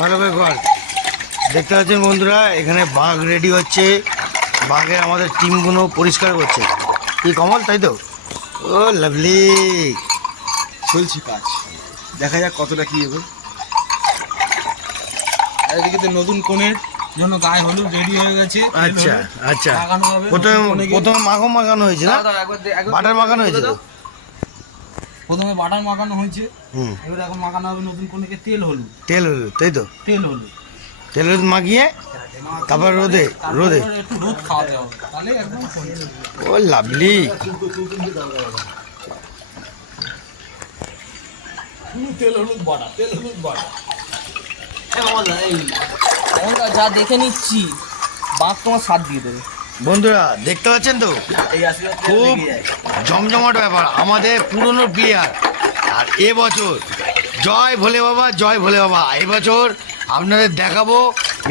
ভালো করে কর। দেখতে পাচ্ছেন বন্ধুরা, এখানে বাঘ রেডি হচ্ছে। বাঘের আমাদের টিমগুলো পরিষ্কার করছে। কি কমল, তাই তো? ও লাভলি, চলছে কাজ, দেখা যাক কতটা কি হবে। আর এদিকে তো নতুন কোণের জন্য গায়ে হলুদ রেডি হয়ে গেছে। আচ্ছা আচ্ছা, প্রথমে মাখন মাখানো হয়েছে না? বাটার মাখানো হয়েছে তো? প্রথমে বাটার মাখানো হয়েছে, এবার এখন মাখানো হবে নতুন কোণেকে তেল হলুদ। তেল হলুদ, তাই তো? তেল হলুদ মাখিয়ে তারপর রোদে একটু রোদ খাওয়াতে হবে, তাহলে একদম ও লাভলি। তেল হলুদ বাটা, তেল হলুদ বাটা। যা দেখে নিচ্ছি, বাঘ তোমার সাথ দিয়ে দেবে। বন্ধুরা দেখতে পাচ্ছেন তো, খুব জমজমাট ব্যাপার। আমাদের পুরনো প্লেয়ার, আর এবছর জয় ভোলে বাবা, জয় ভোলে বাবা। এবছর আপনাদের দেখাবো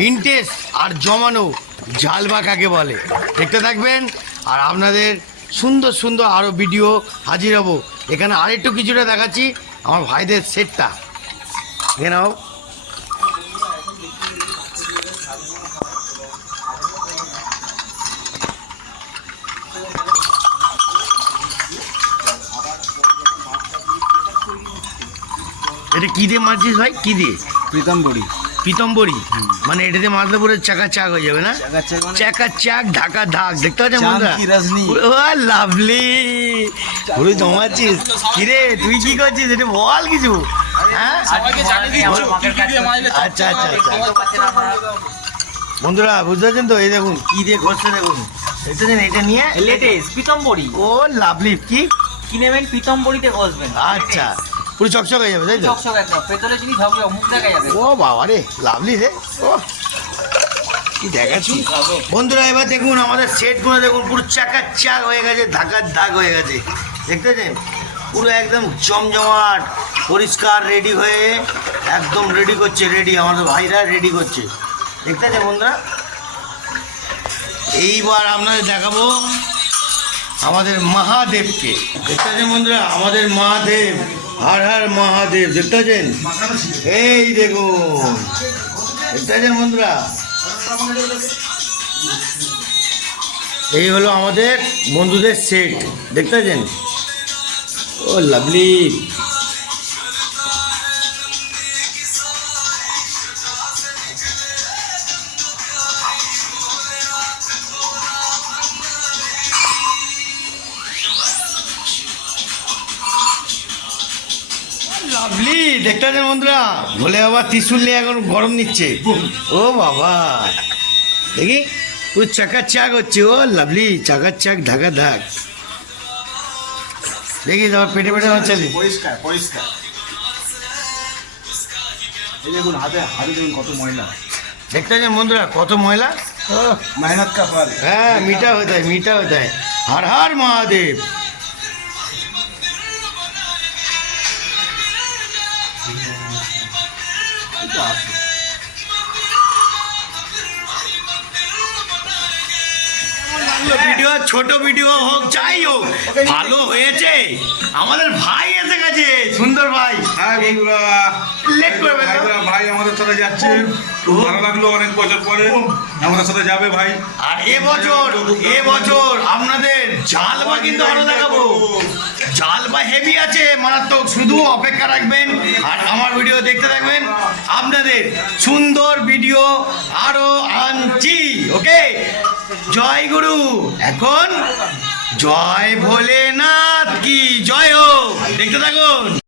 ইন্টেস আর জমানো ঝালবা কাকে বলে। দেখতে থাকবেন, আর আপনাদের সুন্দর সুন্দর আরও ভিডিও হাজির হব। এখানে আরেকটু কিছুটা দেখাচ্ছি আমার ভাইদের সেটটা, দেখে নাও। এটা কি দিয়ে মারছিস ভাই? কি দিয়ে? পিতম্বরি। মানে এটা দিয়ে মারলে পরে চাকা চাক হয়ে যাবে না? চাকা চাক, ঢাকা ঢাক। দেখতে পাচ্ছেন বন্ধুরা? ও লাভলি, পুরো জমাচ্ছিস। কিরে তুই কি করছিস? এটা বল কিছু। হ্যাঁ আচ্ছা আচ্ছা আচ্ছা। বন্ধুরা বুঝতে পারছেন তো? এই দেখুন কি দিয়ে ঘষছে, দেখুন। দেখতেছেন? এটা নিয়ে লেটেস্ট পিতম্বরি। ও লাভলি, কি কি নেবেন? পিতম্বরিতে ঘষবেন। আচ্ছা, পুরো চকচক হয়ে যাবে, তাই তো? চকচক একদম, পেতলে জিনিস হবে, মুখ দেখা যাবে। ও বাবা রে, লাভলি রে। ও কি দেখাচ্ছি বন্ধুরা। এবার দেখুন আমাদের সেটগুলো, দেখুন পুরো চাকার চাক হয়ে গেছে, ধাকার দাগ হয়ে গেছে। দেখতেছেন? পুরো একদম জমজমাট পরিষ্কার রেডি হয়ে একদম রেডি করছে। আমাদের ভাইরা রেডি করছে। দেখতেছেন বন্ধুরা? এইবার আপনাদের দেখাবো আমাদের মহাদেবকে। দেখতে পাচ্ছেন বন্ধুরা? আমাদের মহাদেব, হর হর মহাদেব। দেখতে পাচ্ছেন? এই দেখুন, দেখতে পাচ্ছেন বন্ধুরা? এই হলো আমাদের বন্ধুদের সেট। দেখতে পাচ্ছেন? ও লাভলি। লাভলি, দেখতে পাচ্ছেন বন্ধুরা? বলে বাবা ত্রিশুল নিয়ে এখন গরম নিচ্ছে। ও বাবা, দেখি পুরো চাকার চাক হচ্ছে। ও লাভলি, চাকার চাক, ঢাকা ঢাক। দেখি তোমার পেটে পেটে হচ্ছে। পরিষ্কার পরিষ্কার। এই দেখুন হাতে দেখুন কত ময়লা। দেখতে পাচ্ছেন বন্ধুরা কত ময়লা? মেহনত কা ফল। হ্যাঁ, মিঠা হতে হয়, মিঠা হতে হয়। হর হর মহাদেব। ভিডিও, ছোট ভিডিও হোক, যাই হোক, ভালো হয়েছে। আমাদের ভাই এসে গেছে, সুন্দর ভাই। লেট করবে না? ভাই আমাদের সাথে যাচ্ছে, খুব ভালো লাগলো, অনেক বছর পরে আমাদের সাথে যাবে ভাই। আর এবছর আপনাদের জালবা কিন্তু আরো দেখাবো। জালবা হেভি আছে, মারাত্মক। শুধু অপেক্ষা রাখবেন আর আমার ভিডিও দেখতে থাকবেন। আপনাদের সুন্দর ভিডিও আরো আনছি। ওকে, জয় গুরু। এখন জয় ভোলেনাথ কি জয় হোক। দেখতে থাকুন।